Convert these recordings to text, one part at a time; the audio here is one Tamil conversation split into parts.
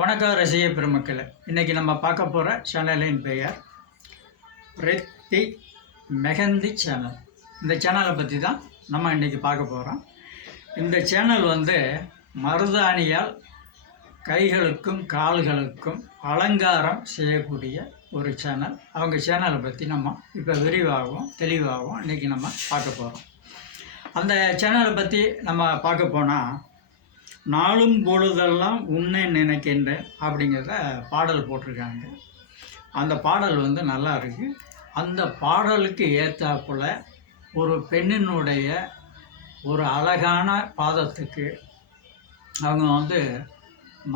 வணக்கம் ரசிக பெருமக்களே. இன்றைக்கி நம்ம பார்க்க போகிற சேனலின் பெயர் ரித்தி மெஹந்தி சேனல். இந்த சேனலை பற்றி தான் நம்ம இன்றைக்கி பார்க்க போகிறோம். இந்த சேனல் மருதாணியால் கைகளுக்கும் கால்களுக்கும் அலங்காரம் செய்யக்கூடிய ஒரு சேனல். அவங்க சேனலை பற்றி நம்ம இப்போ விரிவாகவும் தெளிவாகவும் இன்றைக்கி நம்ம பார்க்க போகிறோம். அந்த சேனலை பற்றி நம்ம பார்க்க போனால், நாளும் பொழுதெல்லாம் உன்னை நினைக்கின்றேன் அப்படிங்கிறத பாடல் போட்டிருக்காங்க. அந்த பாடல் நல்லா இருக்குது. அந்த பாடலுக்கு ஏற்றாப்புல ஒரு பெண்ணினுடைய ஒரு அழகான பாதத்துக்கு அவங்க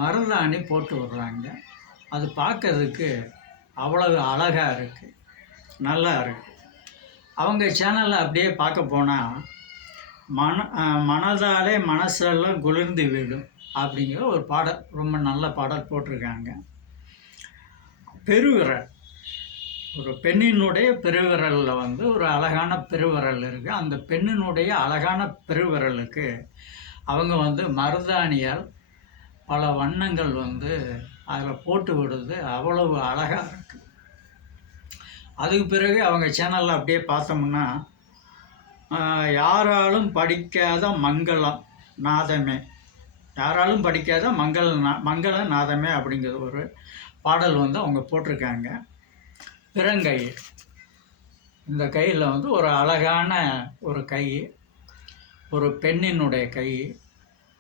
மருதாணி போட்டு விடுறாங்க. அது பார்க்கறதுக்கு அவ்வளவு அழகாக இருக்குது, நல்லா இருக்குது. அவங்க சேனலில் அப்படியே பார்க்க போனால், மனதாலே மனசெல்லாம் குளிர்ந்து விடும் அப்படிங்கிற ஒரு பாடல், ரொம்ப நல்ல பாடல் போட்டிருக்காங்க. பெருவிரல், ஒரு பெண்ணினுடைய பெருவிரலில் ஒரு அழகான பெருவிரல் இருக்குது. அந்த பெண்ணினுடைய அழகான பெருவிரலுக்கு அவங்க மருதாணியால் பல வண்ணங்கள் அதில் போட்டு விடுறது அவ்வளவு அழகாக இருக்குது. அதுக்கு பிறகு அவங்க சேனலில் அப்படியே பார்த்தோம்னா, யாராலும் படிக்காத மங்களம் நாதமே, யாராலும் படிக்காத மங்கள நாதமே அப்படிங்கிற ஒரு பாடல் அவங்க போட்டிருக்காங்க. பிறங்கை, இந்த கையில் ஒரு அழகான ஒரு கை, ஒரு பெண்ணினுடைய கை.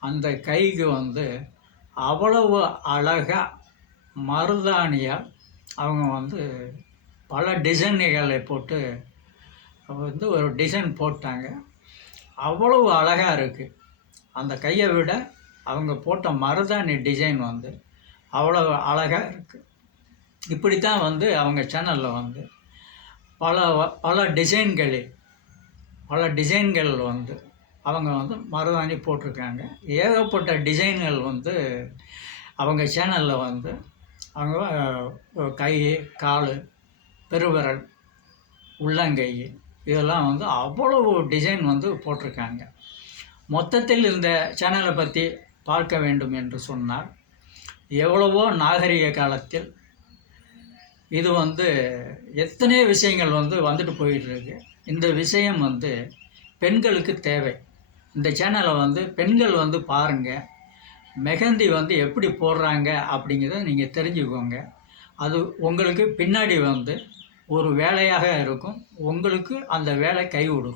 அந்த கைக்கு அவ்வளவு அழகாக மருதாணியாக அவங்க பல டிசைன்களை போட்டு ஒரு டிசைன் போட்டாங்க. அவ்வளவு அழகாக இருக்குது. அந்த கையை விட அவங்க போட்ட மருதாணி டிசைன் அவ்வளவு அழகாக இருக்குது. இப்படித்தான் அவங்க சேனலில் பல பல டிசைன்கள் அவங்க மருதாணி போட்டிருக்காங்க. ஏகப்பட்ட டிசைன்கள் அவங்க சேனலில் அவங்க கை, கால், பெருவிரல், உள்ளங்கை, இதெல்லாம் அவ்வளவு டிசைன் போட்டிருக்காங்க. மொத்தத்தில் இந்த சேனலை பற்றி பார்க்க வேண்டும் என்று சொன்னால், எவ்வளவோ நாகரிக காலத்தில் இது எத்தனை விஷயங்கள் வந்துட்டு போயிட்டுருக்கு. இந்த விஷயம் பெண்களுக்கு தேவை. இந்த சேனலை பெண்கள் பாருங்கள். மெஹந்தி எப்படி போடுறாங்க அப்படிங்கிறத நீங்கள் தெரிஞ்சுக்கோங்க. அது உங்களுக்கு பின்னாடி ஒரு வேலையாக இருக்கும். உங்களுக்கு அந்த வேலை கை கொடுக்கும்.